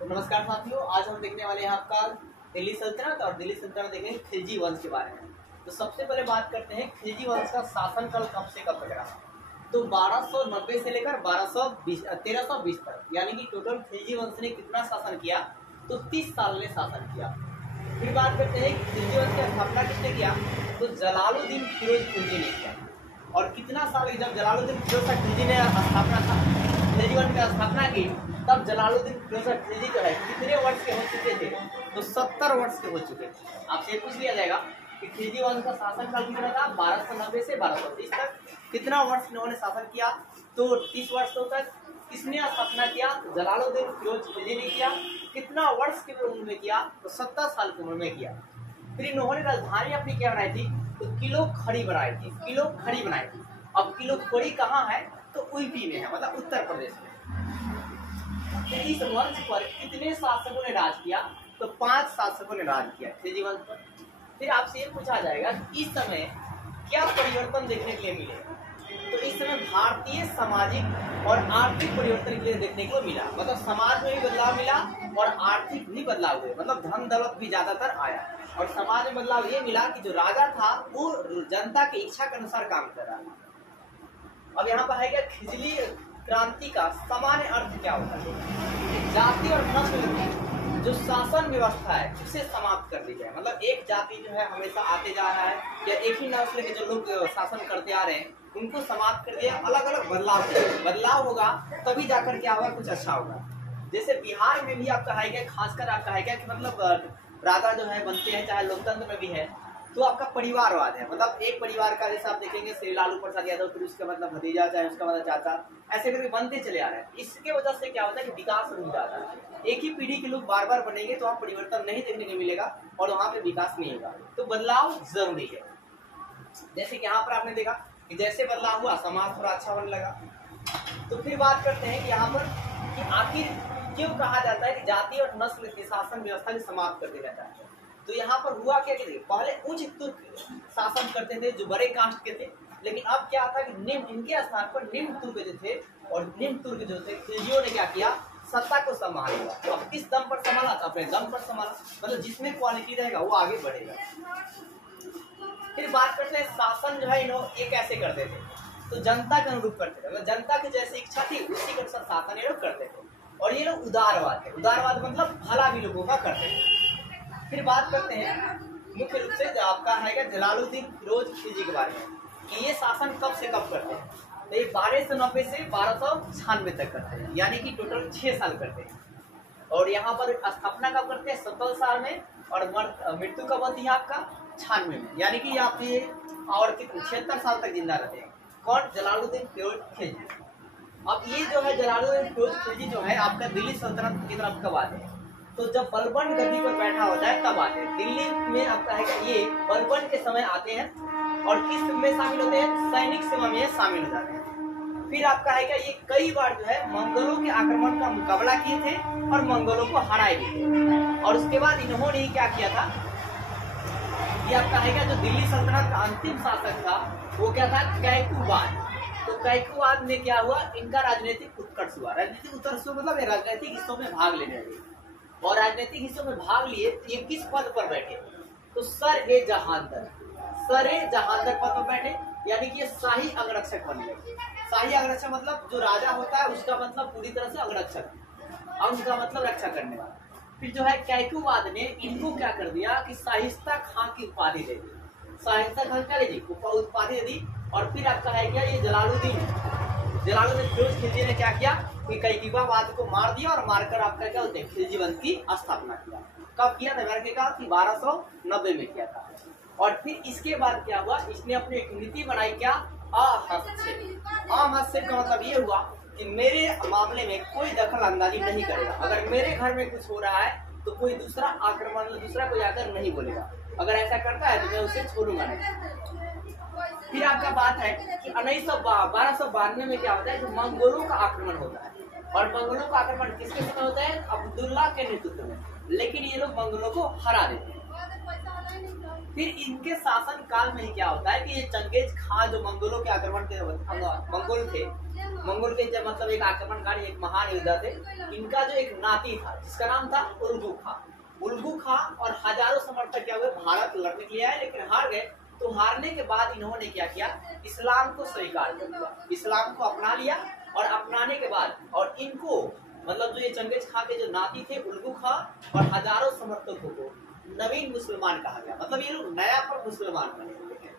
तो नमस्कार साथियों, आज हम देखने वाले हैं आपका दिल्ली सल्तनत और दिल्ली सल्तनत देखेंगे खिलजी वंश के बारे में। तो सबसे पहले बात करते हैं खिलजी वंश का शासनकाल कब से कब तक रहा। तो 1290 से लेकर 1320 तक, यानी कि टोटल खिलजी वंश ने कितना शासन किया, तो 30 साल ने शासन किया। फिर बात करते हैं खिलजी वंश की स्थापना किसने किया, तो जलालुद्दीन फिरोज खिलजी ने किया। और कितना साल जब जलालुद्दीन फिरोज खिलजी ने खिलजी वंश की स्थापना की, तब जलालुद्दीन फिरोज खिलजी जो है कितने वर्ष के हो चुके थे, तो 70 वर्ष के हो चुके थे। आपसे पूछ लिया जाएगा कि खिलजी वंश का शासनकाल कितना था, 1290 से 1230 तक। कितना वर्ष इन्होंने शासन किया, तो 30 वर्षों तक। किसने स्थापना किया, जलालुद्दीन फिरोज खिलजी ने किया। कितना वर्ष की उम्र में किया, तो 70 साल की उम्र में किया। फिर इन्होंने राजधानी अपनी क्या बनाई थी, तो किलो खड़ी बनाई थी, किलो खड़ी बनाई थी। अब किलो खड़ी कहाँ है, तो यूपी में है, मतलब उत्तर प्रदेश में। इस वंश पर कितने शासकों ने राज किया, तो 5 शासकों ने राज किया खिलजी वंश पर। फिर आपसे ये पूछा जाएगा कि इस समय क्या परिवर्तन देखने के लिए मिले, तो इस समय भारतीय सामाजिक और आर्थिक परिवर्तन के लिए देखने को मिला। मतलब समाज में भी बदलाव मिला और आर्थिक भी बदलाव हुए, मतलब धन दौलत भी ज्यादातर आया। और समाज में बदलाव ये मिला कि जो राजा था वो जनता की इच्छा के अनुसार काम कर रहा था। अब यहाँ पर है क्या, खिलजी क्रांति का सामान्य अर्थ क्या होता है, जाति और नस्ल की जो शासन व्यवस्था है उसे समाप्त कर दी जाए। मतलब एक जाति जो है हमेशा आते जा रहा है, या एक ही नस्ल के जो लोग शासन करते आ रहे हैं उनको समाप्त कर दिया। अलग अलग बदलाव होगा, तभी जाकर क्या होगा, कुछ अच्छा होगा। जैसे बिहार में भी आपका है क्या, खासकर आपका है क्या कि मतलब राजा जो है बनते हैं, चाहे लोकतंत्र में भी है, तो आपका परिवारवाद है। मतलब एक परिवार का जैसे आप देखेंगे श्री लालू प्रसाद यादव, फिर उसका मतलब भतीजा, चाहे उसका मतलब चाचा, ऐसे करके बनते चले आ रहे हैं। इसके वजह से क्या होता है कि विकास रुक जाता है। एक ही पीढ़ी के लोग बार बार बनेंगे तो वहाँ परिवर्तन नहीं देखने को मिलेगा और वहाँ पे विकास नहीं होगा। तो बदलाव जरूरी है। जैसे कि यहाँ पर आपने देखा कि जैसे बदलाव हुआ, समाज थोड़ा अच्छा होने लगा। तो फिर बात करते हैं कि यहाँ पर कि आखिर क्यों कहा जाता है कि जाति और नस्ल की शासन व्यवस्था भी समाप्त कर दिया जाता है। तो यहाँ पर हुआ क्या कि पहले उच्च तुर्क शासन करते थे जो बड़े कास्ट के थे, लेकिन अब क्या था कि निम्न, इनके स्थान पर निम्न तुर्क जो थे, और निम्न तुर्क जो थे खिलजियों ने क्या किया, सत्ता को संभाल लिया। तो अब किस दम पर संभाला, तो अपने दम पर संभाला। मतलब जिसमें क्वालिटी रहेगा वो आगे बढ़ेगा। फिर बात करते हैं शासन जो है ये कैसे करते थे, तो जनता के अनुरूप करते थे। मतलब जनता की जैसी इच्छा थी उसी के अनुसार शासन ये लोग करते थे। और ये लोग उदारवाद है, उदारवाद मतलब भला भी लोगों का करते थे। फिर बात करते हैं मुख्य रूप से जो आपका है जलालुद्दीन फिरोज खिलजी के बारे में कि ये शासन कब से कब करते हैं, तो ये 1290 से 1296 तक करते हैं, यानी कि टोटल 6 साल करते हैं। और यहाँ पर स्थापना कब करते हैं, 70 साल में, और मृत्यु कब होती है आपका 96 में, यानी कि यहाँ पे और 76 साल तक जिंदा रहते हैं। कौन, जलालुद्दीन फिरोज खिलजी। अब ये जो है जलालुद्दीन फिरोज खिलजी जो है आपका दिल्ली सल्तनत की तरफ कब आते हैं, तो जब बलबन गद्दी पर बैठा होता है तब आते हैं। दिल्ली में आपका है कि ये बलबन के समय आते हैं और किस में शामिल होते हैं, सैनिक सेवा में शामिल हो जाते हैं। फिर आपका है क्या, ये कई बार जो है मंगोलों के आक्रमण का मुकाबला किए थे और मंगोलों को हराए भी थे। और उसके बाद इन्होंने क्या किया था, ये आपका है क्या, जो दिल्ली सल्तनत का अंतिम शासक था वो क्या था, कैकूबाद। तो कैकूबाद में क्या हुआ, इनका राजनीतिक उत्कर्ष हुआ। राजनीतिक उत्कर्ष मतलब राजनीतिक हिस्सों में भाग लेने लगे, और राजनीतिक हिस्सों में भाग लिए। ये किस पद पर बैठे, तो सर-ए-जहांदर पद पर बैठे, यानी कि ये शाही अंगरक्षक बन गए। शाही अंगरक्षक मतलब जो राजा होता है उसका मतलब पूरी तरह से अंगरक्षक, अंग का मतलब रक्षा करने वाला। फिर जो है कैकूबाद ने इनको क्या कर दिया कि शाइस्ता खां की उपाधि दे दी। शाइस्ता खां क्या दी, उपाधि दे दी। और फिर आपका है क्या, ये जलालुद्दीन फिरोज खिलजी ने क्या किया कि कैकूबाद को मार दिया, और मारकर आपका क्या होते हैं खिलजी वंश की स्थापना किया। कब किया था, मैंने कहा कि 1290 में किया था। और फिर इसके बाद क्या हुआ, इसने अपनी एक नीति बनाई, क्या, अहस्तक्षेप। अहस्तक्षेप का मतलब ये हुआ कि मेरे मामले में कोई दखल अंदाजी नहीं करेगा। अगर मेरे घर में कुछ हो रहा है तो कोई दूसरा आक्रमण, दूसरा कोई आकर नहीं बोलेगा। अगर ऐसा करता है तो मैं उसे छोड़ूंगा नहीं। फिर आपका बात है कि 1292 में क्या होता है, तो मंगोलों का आक्रमण होता है। और मंगोलों का आक्रमण किसके समय होता है, अब्दुल्ला के नेतृत्व में। लेकिन ये लोग मंगोलों को हरा देते हैं। फिर इनके शासन काल में ही क्या होता है कि ये चंगेज खान जो मंगोलों के आक्रमण के मंगोल थे, मंगोल के जब मतलब एक आक्रमणकारी एक महान योद्धा थे, इनका जो एक नाती था जिसका नाम था उल्गू खां, उल्गू खां और हजारों समर्थक क्या हुए भारत लड़ने के लिए आए लेकिन हार गए। तो हारने के बाद इन्होंने क्या किया, इस्लाम को स्वीकार कर लिया, इस्लाम को अपना लिया और अपनाने के बाद और इनको मतलब जो ये चंगेज खां के जो नाती थे उल्गू खां और हजारों समर्थकों को नवीन मुसलमान कहा गया, मतलब ये लोग नया पर मुसलमान बने हुए हैं।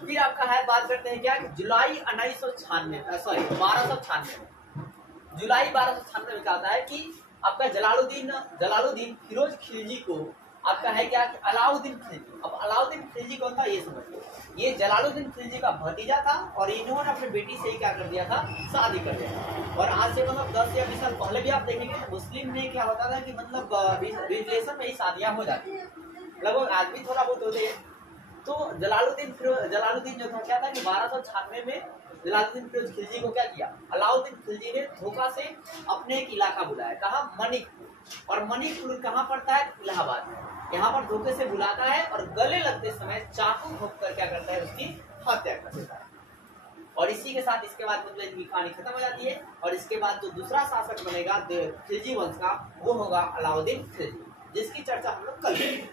फिर आपका है बात करते हैं क्या कि जुलाई 1296 जुलाई 1296 में क्या होता है कि आपका जलालुद्दीन फिरोज खिलजी को आपका है क्या कि अलाउद्दीन खिलजी। अब अलाउद्दीन खिलजी कौन था ये समझ लो, ये जलालुद्दीन खिलजी का भतीजा था और इन्होंने अपनी बेटी से ही क्या कर दिया था, शादी कर दिया था। और आज से मतलब 10 या 20 साल पहले भी आप देखेंगे मुस्लिम में क्या होता था कि मतलब रिलेशन में ही शादियां हो जाती है, लगभग आज भी थोड़ा बहुत होते हैं। तो जलालुद्दीन जो था क्या था कि 1296 में जलालुद्दीन फिरोज खिलजी को क्या किया, अलाउद्दीन खिलजी ने धोखा से अपने एक इलाका बुलाया, कहा मणिकपुर, और मणिकपुर कहाँ पड़ता है, इलाहाबाद में। यहाँ पर धोखे से बुलाता है और गले लगते समय चाकू घोंप कर क्या करता है, उसकी हत्या कर देता है। और इसी के साथ इसके बाद मतलब इनकी कहानी खत्म हो जाती है। और इसके बाद जो दूसरा शासक बनेगा खिलजी वंश का वो होगा अलाउद्दीन खिलजी, जिसकी चर्चा हम लोग कल करेंगे।